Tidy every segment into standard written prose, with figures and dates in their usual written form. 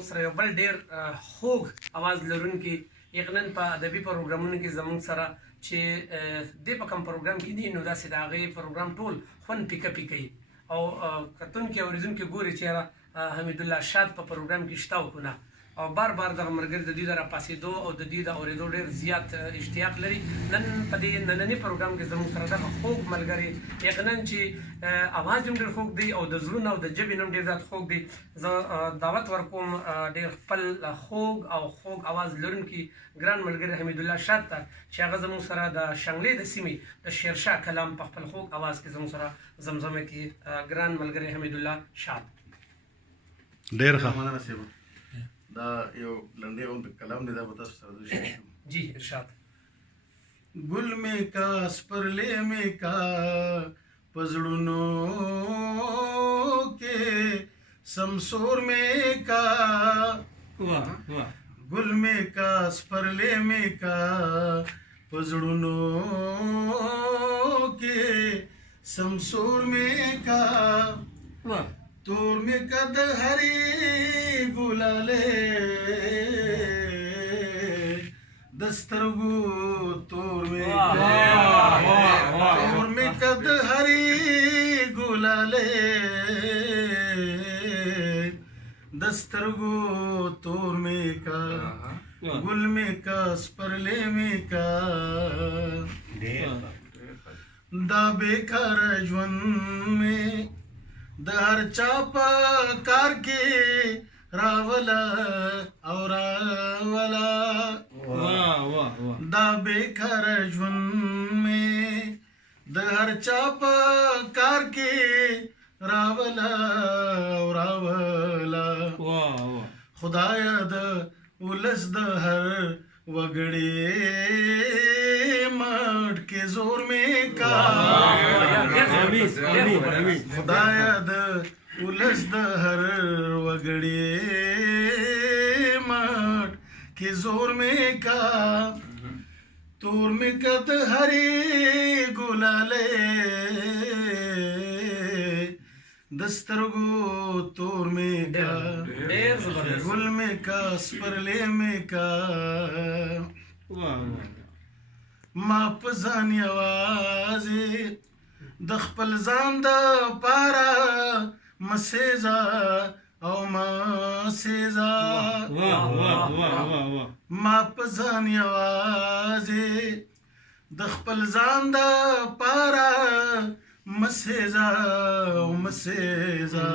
زموږ سره یو بل ډېر خوږ اواز لرونکي یقینا په ادبي پروګرامونو کې زموږ سره چې دې په کوم پروګرام کې دي نو داسې د هغې پروګرام ټول خوند پیکه پیکوي او کتونکي اورېدونکي ګوري چې یاره حمیدالله شاد په پروګرام کې شته او که نه او بار بار دغه ملګري د دوی د راپاڅېدو او د دوی د اورېدو ډېر زیات اشتیاق لري. نن په دې ننني پروګرام کې زموږ سره دغه خوږ ملګري یقینا چې اواز هم ډېر خوږ دی او د زړونو او د ژبې نه هم ډېر زیات خوږ دی. زه دعوت ورکوم ډېر خپل خوږ او خوږ اواز لرونکي ګران ملګري حمیدالله شاد ته چې هغه زموږ سره د شنګلې د سیمې د شیرشاه کلام په خپل خوږ اواز کې زموږ سره زمزمه کړي. ګران ملګري حمیدالله شاد. ډېر ښه دا یو لنډی کلام دی دا به تاسو سره دوشي جی ارشاد. گل میں کا سپرلے میں کا پزړونو کې سمسور میں کا گل میں کا سپرلے میں کا پزړونو کې سمسور میں کا تور میں کد ہری گلالے دسترگو تور میں کد ہری گلالے دسترگو تور میں کا گل میں کا سپرلے میں کا دا بیکار ژوند میں د هر چا په کار کې راولا او راولا دا بیکار ژوند مې د هر چا په کار کې راولا او راولا خدایا د ولس د هر وګړي مټ کې زور مې کا خدایا د ولس د هر وګړي مټ کې زور مې کا تور مې کد هری ګلالې دسترګو تور مې کا گل مې کا سپرلې مې کا ما په ځان یوازې د خپل ځان د پاره مسیزا او مسیزا ما په ځان یوازې د خپل ځان د پاره مسیزا او مسیزا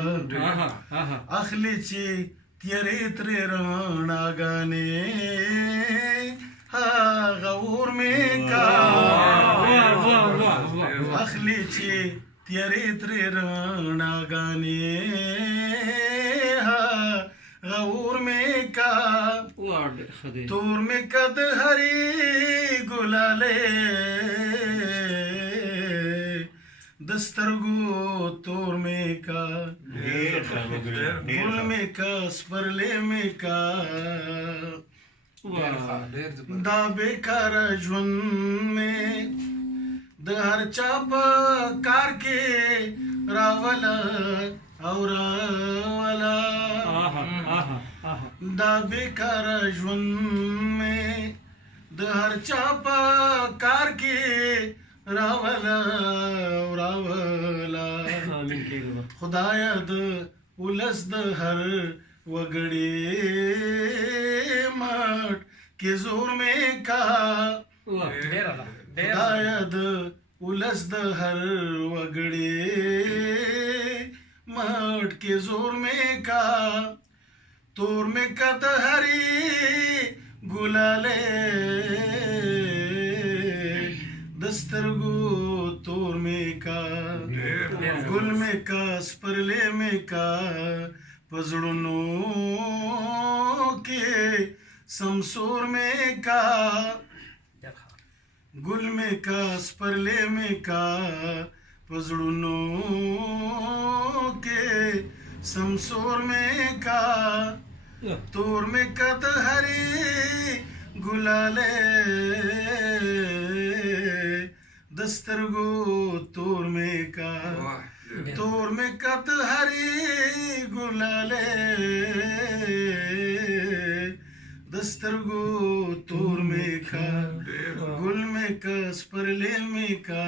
اخلی چې تیرې ترې رڼاګانې هغه اور مې کا اخلی چې تیرې ترې رڼاګانې هغه اور مې کا تور مې کد هری ګلالې دسترګو تور مې کا گل مې کا سپرلې مې کا دا بیکار ژوند مې د هر چا په کار کې راولا او راولا دا بیکار ژوند مې د هر چا په کار کې راولا او راولا خدایا د ولس د هر وګړي مټ کې زور مې کا خدایا د ولس د هر وګړي مټ کې زور مې کا تور مې کد هری ګلالې دسترګو تور مې کا گل مې کا سپرلې مې کا پزړونو کې سمسور مې کا گل مې کا سپرلې مې کا پزړونو کې سمسور مې کا تور مې کد هری ګلالې دسترګو تور مې کا तोर में कत हरी गुलाले दस्तरगो तोर में का गुल में कस परले में का